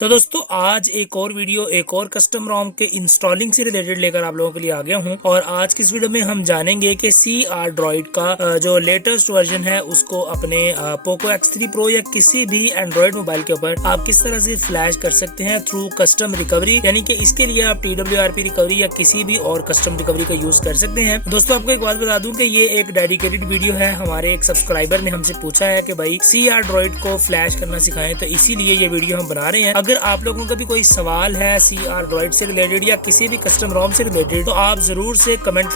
तो दोस्तों आज एक और वीडियो एक और कस्टम रोम के इंस्टॉलिंग से रिलेटेड लेकर आप लोगों के लिए आ गया हूं। और आज की इस वीडियो में हम जानेंगे कि CR का जो लेटेस्ट वर्जन है उसको अपने पोको X3 Pro या किसी भी एंड्रॉइड मोबाइल के ऊपर आप किस तरह से फ्लैश कर सकते हैं थ्रू कस्टम रिकवरी, यानी कि इसके लिए आप TWRP रिकवरी या किसी भी और कस्टम रिकवरी का यूज कर सकते हैं। दोस्तों आपको एक बात बता दूं कि ये एक डेडिकेटेड वीडियो है। हमारे एक सब्सक्राइबर ने हमसे पूछा है कि भाई CR को फ्लैश करना सिखाएं, तो इसीलिए ये वीडियो हम बना रहे हैं। अगर आप लोगों का भी कोई सवाल है CR से रिलेटेड या किसी भी कस्टम रोम से रिलेटेड, तो आप जरूर से कमेंट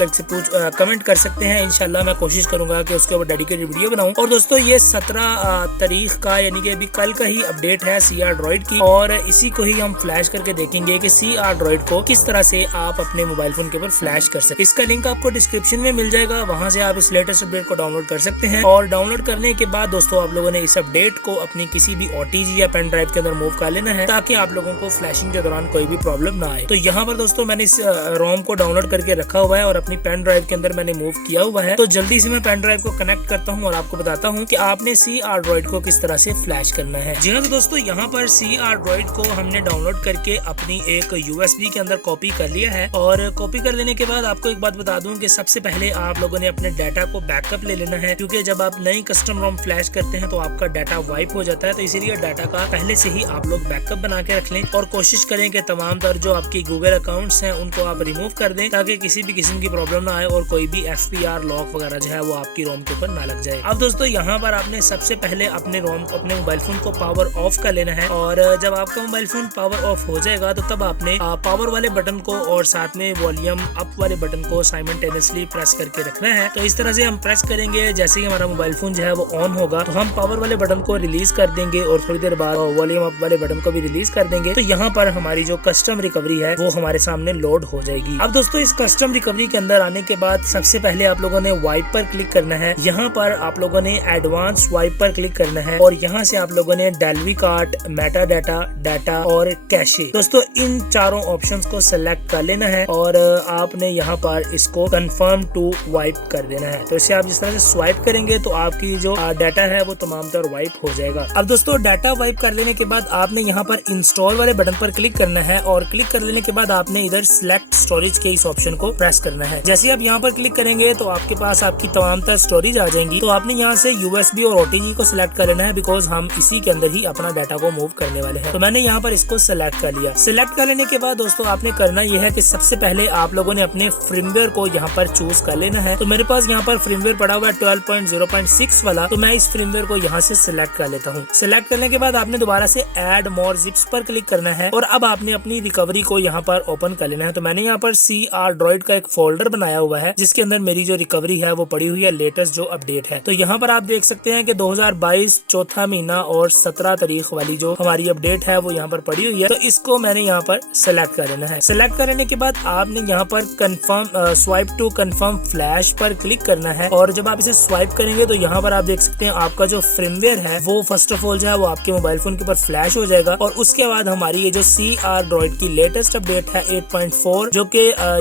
कर सकते हैं। इंशाल्लाह मैं कोशिश करूंगा कि उसके ऊपर डेडिकेटेड वीडियो बनाऊं। और दोस्तों ये 17 तारीख का यानी कि अभी कल का ही अपडेट है CR की, और इसी को ही हम फ्लैश करके देखेंगे कि CR को किस तरह से आप अपने मोबाइल फोन के ऊपर फ्लैश कर सकते। इसका लिंक आपको डिस्क्रिप्शन में मिल जाएगा, वहां से आप इस लेटेस्ट अपडेट को डाउनलोड कर सकते हैं। और डाउनलोड करने के बाद दोस्तों आप लोगों ने इस अपडेट को अपनी किसी भी OTG या पेन ड्राइव के अंदर मूव कर लेना है, ताकि आप लोगों को फ्लैशिंग के दौरान कोई भी प्रॉब्लम ना आए। तो यहाँ पर दोस्तों मैंने इस रोम को डाउनलोड करके रखा हुआ है और अपनी पेन ड्राइव के अंदर मैंने मूव किया हुआ है। तो जल्दी से मैं पेन ड्राइव को कनेक्ट करता हूँ और आपको बताता हूँ कि आपने CR को किस तरह से फ्लैश करना है। जी हाँ, तो दोस्तों यहाँ पर CR को हमने डाउनलोड करके अपनी एक USB के अंदर कॉपी कर लिया है। और कॉपी कर लेने के बाद आपको एक बात बता दूं कि सबसे पहले आप लोगों ने अपने डाटा को बैकअप ले लेना है, क्योंकि जब आप नई कस्टम रोम फ्लैश करते हैं तो आपका डाटा वाइप हो जाता है। तो इसीलिए डाटा का पहले से ही आप लोग बैकअप बना के रख लें और कोशिश करें कि तमाम तर जो आपकी गूगल अकाउंट्स हैं उनको आप रिमूव कर दें, ताकि किसी भी किस्म की प्रॉब्लम ना आए और कोई भी FPR लॉक वगैरह जो है वो आपकी रोम के ऊपर ना लग जाए। अब दोस्तों यहाँ पर आपने सबसे पहले अपने रोम को, अपने मोबाइल फोन को पावर ऑफ कर लेना है। और जब आपका मोबाइल फोन पावर ऑफ हो जाएगा तो तब आपने पावर वाले बटन को और साथ में वॉल्यूम अप वाले बटन को साइमल्टेनियसली प्रेस करके रखना है। तो इस तरह से हम प्रेस करेंगे, जैसे ही हमारा मोबाइल फोन जो है वो ऑन होगा तो हम पावर वाले बटन को रिलीज कर देंगे और थोड़ी देर बाद वॉल्यूम अप वाले बटन को भी रिलीज कर देंगे। तो यहाँ पर हमारी जो कस्टम रिकवरी है वो हमारे सामने लोड हो जाएगी। अब दोस्तों इस कस्टम रिकवरी के अंदर आने के बाद सबसे पहले आप लोगों ने वाइप पर क्लिक करना है। यहाँ पर आप लोगों ने एडवांस वाइप पर क्लिक करना है और यहाँ से आप लोगों ने डेल्वी कार्ट, मेटा डाटा और कैशे, दोस्तों इन चारों ऑप्शंस को सिलेक्ट कर लेना है और आपने यहाँ पर इसको कंफर्म टू वाइप कर देना है। तो इसे आप जिस तरह से स्वाइप करेंगे तो आपकी जो डाटा है वो तमाम तौर वाइप हो जाएगा। अब दोस्तों डाटा वाइप कर लेने के बाद आपने यहाँ पर इंस्टॉल वाले बटन पर क्लिक करना है और क्लिक कर लेने के बाद आपने इधर सिलेक्ट स्टोरेज के इस ऑप्शन को प्रेस करना है। जैसे आप यहाँ पर क्लिक करेंगे तो आपके पास आपकी तमाम तरह स्टोरेज आ जाएंगी। तो आपने यहाँ से USB और OTG को सिलेक्ट कर लेना है, बिकॉज हम इसी के अंदर ही अपना डाटा को मूव करने वाले हैं। तो मैंने यहाँ पर इसको सिलेक्ट कर लिया। सिलेक्ट कर लेने के बाद दोस्तों आपने करना यह है कि सबसे पहले आप लोगों ने अपने फ्रेमवेयर को यहाँ पर चूज कर लेना है। तो मेरे पास यहाँ पर फ्रेमवेयर पड़ा हुआ है 12.0.6 वाला, तो मैं इस फ्रेमवेयर को यहाँ से सिलेक्ट कर लेता हूँ। सिलेक्ट करने के बाद आपने दोबारा से ऐड मोर जिप्स पर क्लिक करना है और अब आपने अपनी रिकवरी को यहाँ पर ओपन कर लेना है। तो मैंने यहाँ पर CR का एक फोल्डर बनाया हुआ है जिसके अंदर मेरी जो रिकवरी है वो पड़ी हुई है, लेटेस्ट जो अपडेट है। तो यहाँ पर आप देख सकते हैं कि 2022 चौथा महीना और 17 तारीख वाली जो हमारी अपडेट है वो यहाँ पर पड़ी हुई है। तो इसको मैंने यहाँ पर सिलेक्ट कर लेना है। सिलेक्ट कर लेने के बाद आपने यहाँ पर confirm swipe to confirm flash पर क्लिक करना है। और जब आप इसे स्वाइप करेंगे तो यहाँ पर आप देख सकते हैं आपका जो फ्रेमवेयर है वो फर्स्ट ऑफ ऑल जो है वो आपके मोबाइल फोन के ऊपर फ्लैश हो जाएगा। और उसके बाद हमारी ये जो CR की लेटेस्ट अपडेट है 8.4, जो कि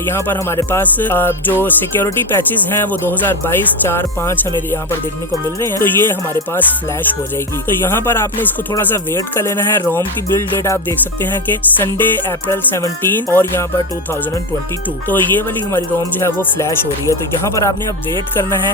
यहाँ पर हमारे पास जो सिक्योरिटी पैचेस हैं वो 2022 4/5 हमें यहाँ पर देखने को मिल रहे हैं। तो ये हमारे पास फ्लैश हो जाएगी। तो यहाँ पर आपने इसको थोड़ा सा वेट कर लेना है। रोम की बिल्ड डेट आप देख सकते हैं कि संडे अप्रैल 17 और यहाँ पर 2022। तो ये वाली हमारी रोम जो है वो फ्लैश हो रही है। तो यहाँ पर आपने अब वेट करना है।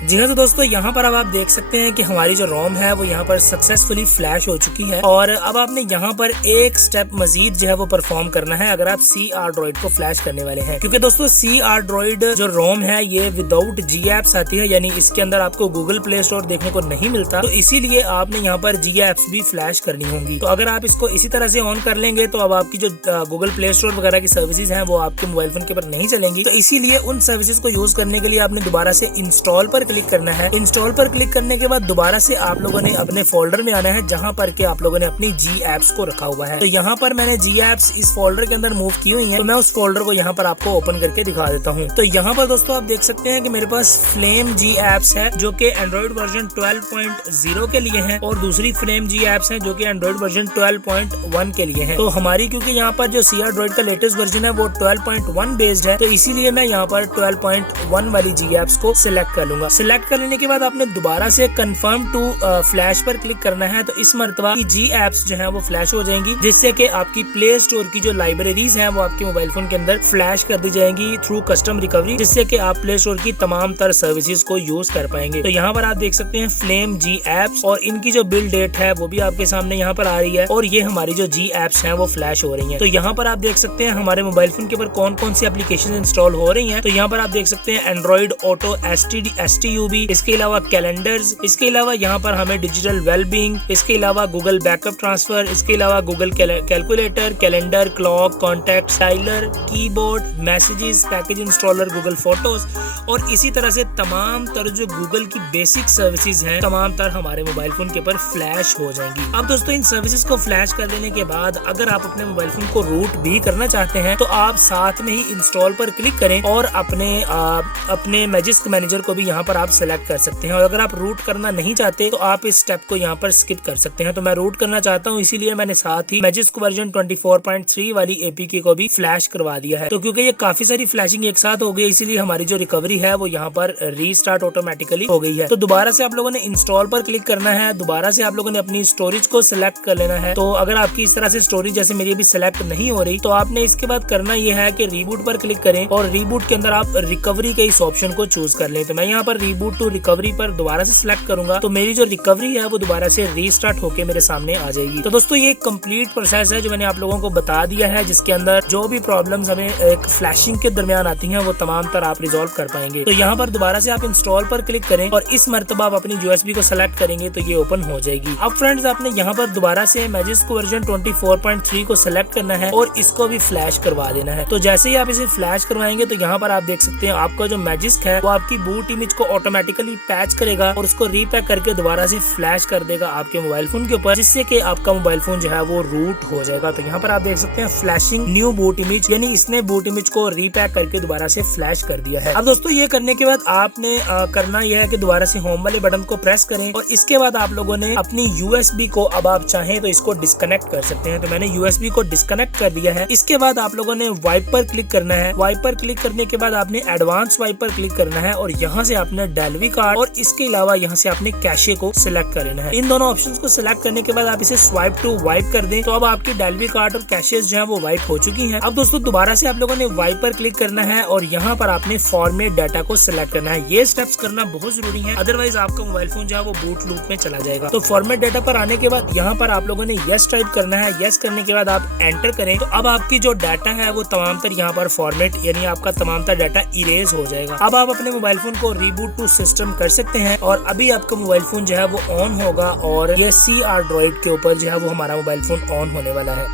जी हाँ, तो दोस्तों यहाँ पर अब आप देख सकते हैं कि हमारी जो रोम है वो यहाँ पर सक्सेसफुली फ्लैश हो चुकी है। और अब आपने यहाँ पर एक स्टेप मजीद जो है वो परफॉर्म करना है अगर आप CR को फ्लैश करने वाले हैं, क्योंकि दोस्तों CR जो रोम है ये विदाउट G-Apps आती है, यानी इसके अंदर आपको गूगल प्ले स्टोर देखने को नहीं मिलता। तो इसीलिए आपने यहाँ पर G-Apps भी फ्लैश करनी होंगी। तो अगर आप इसको इसी तरह से ऑन कर लेंगे तो अब आपकी जो गूगल प्ले स्टोर वगैरह की सर्विसेज हैं वो आपके मोबाइल फोन के ऊपर नहीं चलेंगी। तो इसीलिए उन सर्विसेज को यूज करने के लिए आपने दोबारा से इंस्टॉल पर क्लिक करना है। इंस्टॉल पर क्लिक करने के बाद दोबारा से आप लोगों ने अपने फोल्डर में आना है जहाँ पर के आप लोगों ने अपनी जी एप्स को रखा हुआ है। तो यहाँ पर मैंने जी एप्स इस फोल्डर के अंदर मूव की हुई है, तो मैं उस फोल्डर को यहाँ पर आपको ओपन करके दिखा देता हूँ। तो यहाँ पर दोस्तों आप देख सकते हैं कि मेरे पास फ्लेम जी एप्स है जो कि एंड्रॉइड वर्जन 12.0 के लिए है, और दूसरी फ्लेम जी एप्स है जो कि एंड्रॉइड वर्जन 12.1 के लिए है। तो हमारी क्योंकि यहाँ पर जो सी ड्रॉइड का लेटेस्ट वर्जन है वो 12.1 बेस्ड है, तो इसीलिए मैं यहाँ पर 12.1 वाली जी एप्स को सिलेक्ट कर लूंगा। सिलेक्ट कर लेने के बाद आपने दोबारा से कंफर्म टू फ्लैश पर क्लिक करना है, तो इस मर्तबा की जी एप्स जो है वो फ्लैश हो जाएंगी, जिससे कि आपकी प्ले स्टोर की जो लाइब्रेरीज हैं वो आपके मोबाइल फोन के अंदर फ्लैश कर दी जाएंगी थ्रू कस्टम रिकवरी, जिससे कि आप प्ले स्टोर की तमाम तर सर्विसेज को यूज कर पाएंगे। तो यहाँ पर आप देख सकते हैं फ्लेम जी एप्स, और इनकी जो बिल्ड डेट है वो भी आपके सामने यहाँ पर आ रही है, और ये हमारी जो जी एप्स हैं वो फ्लैश हो रही हैं। तो यहाँ पर आप देख सकते हैं हमारे मोबाइल फोन के ऊपर कौन कौन सी एप्लीकेशन इंस्टॉल हो रही हैं। तो यहाँ पर आप देख सकते हैं एंड्रॉइड ऑटो STUB, इसके अलावा कैलेंडर्स, इसके अलावा यहाँ पर हमें डिजिटल वेलबींग, इसके अलावा गूगल बैकअप ट्रांसफर, इसके अलावा Google calculator, calendar, clock, contact, dialer, keyboard, messages, package installer, Google photos, और इसी तरह से तमाम तर जो गूगल की बेसिक सर्विसेज हैं तमाम तर हमारे मोबाइल फोन के ऊपर फ्लैश हो जाएंगी। अब दोस्तों इन सर्विसेज को फ्लैश कर देने के बाद अगर आप अपने मोबाइल फोन को रूट भी करना चाहते हैं तो आप साथ में ही इंस्टॉल पर क्लिक करें और अपने मैजिस्क मैनेजर को भी यहाँ पर आप सेलेक्ट कर सकते हैं। और अगर आप रूट करना नहीं चाहते तो आप इस स्टेप को यहाँ पर स्किप कर सकते हैं। तो मैं रूट करना चाहता हूँ, इसीलिए मैंने साथ ही मैजिस्क वर्जन 24.3 वाली एपीके को भी फ्लैश करवा दिया है। तो क्योंकि ये काफी सारी फ्लैशिंग एक साथ हो गई, इसीलिए हमारी जो रिकवरी है वो यहाँ पर रीस्टार्ट ऑटोमेटिकली हो गई है। तो दोबारा से आप लोगों ने इंस्टॉल पर क्लिक करना है, दोबारा से आप लोगों ने अपनी स्टोरेज को सिलेक्ट कर लेना है। तो अगर आपकी इस तरह से स्टोरेज जैसे मेरी अभी सिलेक्ट नहीं हो रही तो आपने इसके बाद करना यह है कि रीबूट पर क्लिक करें, और रीबूट के अंदर आप रिकवरी के इस ऑप्शन को चूज कर लें। तो मैं यहाँ पर रीबूट टू रिकवरी पर दोबारा से सिलेक्ट करूंगा, तो मेरी जो रिकवरी है वो दोबारा से रीस्टार्ट होकर मेरे सामने आ जाएगी। तो दोस्तों ये कंप्लीट प्रोसेस है जो मैंने आप लोगों को बता दिया है, जिसके अंदर जो भी प्रॉब्लम्स हमें एक फ्लैशिंग के दरमियान आती हैं वो तमाम तर आप रिजॉल्व कर पाएंगे। तो यहाँ पर दोबारा से आप इंस्टॉल पर क्लिक करें और इस मर्तबा आप अपनी यूएसबी को सेलेक्ट करेंगे तो ये ओपन हो जाएगी। अब फ्रेंड्स आपने यहाँ पर दोबारा से मैजिस्क वर्जन 24.3 को सेलेक्ट करना है और इसको भी फ्लैश करवा देना है। तो जैसे ही आप इसे फ्लैश करवाएंगे तो यहाँ पर आप देख सकते हैं आपका जो मैजिस्क है वो आपकी बूट इमेज को ऑटोमेटिकली पैच करेगा और उसको रीपैक करके दोबारा से फ्लैश कर देगा आपके मोबाइल फोन के ऊपर, जिससे कि आपका मोबाइल फोन जो है वो रूट हो जाएगा। तो यहाँ पर आप देख सकते हैं फ्लैशिंग न्यू बूट इमेज, यानी इसने बूट इमेज को रीपैक करके दोबारा से फ्लैश कर दिया है। अब दोस्तों ये करने के बाद आपने करना यह है कि दोबारा से होम वाले बटन को प्रेस करें और इसके बाद आप लोगों ने अपनी यूएसबी को, अब आप चाहें तो इसको डिस्कनेक्ट कर सकते हैं। तो मैंने यूएसबी को डिस्कनेक्ट कर दिया है। इसके बाद आप लोगों ने वाइप पर क्लिक करना है। वाइप पर क्लिक करने के बाद आपने एडवांस वाइप पर क्लिक करना है और यहाँ से आपने डेल्वी कार्ड और इसके अलावा यहाँ से आपने कैशे को सिलेक्ट कर लेना है। इन दोनों ऑप्शंस को सिलेक्ट करने के बाद आप इसे स्वाइप टू वाइप कर दें, तो अब आपकी डेल्वी कार्ड और कैशेस जो है वो वाइप हो चुकी हैं। अब दोस्तों दोबारा से आप लोगों ने वाइप पर क्लिक करना है और यहाँ पर आपने फॉर्मेट डाटा को सिलेक्ट करना है। ये स्टेप्स करना बहुत जरूरी है, अदरवाइज आपका मोबाइल फोन जो है वो बूट लूप में चला जाएगा। तो फॉर्मेट डाटा पर आने के बाद यहाँ पर आप लोगों ने यस टाइप करना है। यस करने के बाद आप एंटर करें, तो अब आपकी जो डाटा है वो तमाम तर यहाँ पर फॉर्मेट, यानी आपका तमाम तर डाटा इरेज हो जाएगा। अब आप अपने मोबाइल फोन को रीबूट टू सिस्टम कर सकते हैं और अभी आपका मोबाइल फोन जो है वो ऑन होगा और ये सी ड्रॉइड के ऊपर जो है वो हमारा मोबाइल फोन ऑन होने वाला है।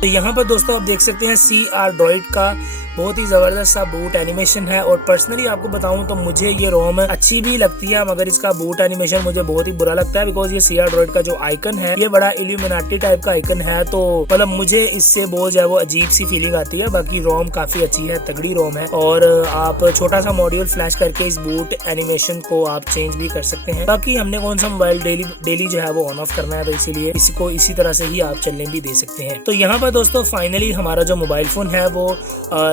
तो यहाँ पर दोस्तों आप देख सकते हैं सी ड्रॉइड का बहुत ही जबरदस्त सा बूट एनिमेशन है, और पर्सनली आपको बताऊं तो मुझे ये रोम अच्छी भी लगती है, मगर इसका बूट एनिमेशन मुझे बहुत ही बुरा लगता है, बिकॉज ये सी ड्रॉइड का जो आइकन है ये बड़ा इल्यूमिनाटी टाइप का आइकन है। तो मतलब मुझे इससे बहुत जो है वो अजीब सी फीलिंग आती है। बाकी रोम काफी अच्छी है, तगड़ी रोम है, और आप छोटा सा मॉड्यूल फ्लैश करके इस बूट एनिमेशन को आप चेंज भी कर सकते हैं। बाकी हमने कौन सा मोबाइल डेली जो है वो ऑन ऑफ करना है, तो इसीलिए इसको इसी तरह से ही आप चलने भी दे सकते हैं। तो यहाँ पर दोस्तों फाइनली हमारा जो मोबाइल फोन है वो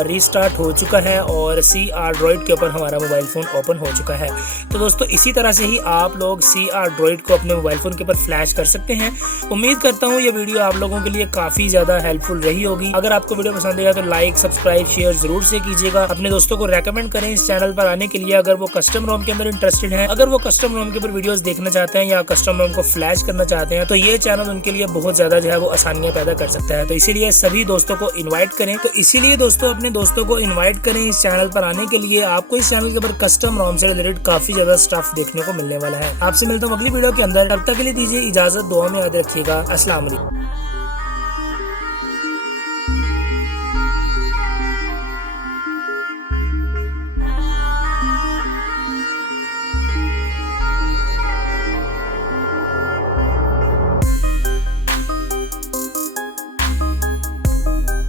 रीस्टार्ट हो चुका है और सी ड्रॉइड के ऊपर हमारा मोबाइल फोन ओपन हो चुका है। तो दोस्तों इसी तरह से ही आप लोग सी ड्रॉइड को अपने मोबाइल फोन के ऊपर फ्लैश कर सकते हैं। उम्मीद करता हूँ ये वीडियो आप लोगों के लिए काफी ज्यादा हेल्पफुल रही होगी। अगर आपको वीडियो पसंद आएगा तो लाइक, सब्सक्राइब, शेयर जरूर से कीजिएगा। अपने दोस्तों को रेकमेंड करें इस चैनल पर आने के लिए, अगर वो कस्टम रोम के अंदर इंटरेस्टेड है, अगर वो कस्टम रोम के ऊपर वीडियोस देखना चाहते हैं या कस्टम रोम को फ्लैश करना चाहते हैं, तो ये चैनल उनके लिए बहुत ज्यादा जो है वो आसानियां पैदा कर सकता है। तो इसीलिए सभी दोस्तों को इन्वाइट करें। तो इसीलिए दोस्तों अपने दोस्तों को इन्वाइट करें इस चैनल पर आने के लिए। आपको इस चैनल के ऊपर कस्टम रोम से रिलेटेड काफी ज्यादा स्टफ देखने को मिलने वाला है। आपसे मिलता हूँ अगली वीडियो के अंदर, तब तक के लिए दीजिए इजाजत, दुआ में याद रखिएगा। अस्सलाम वालेकुम।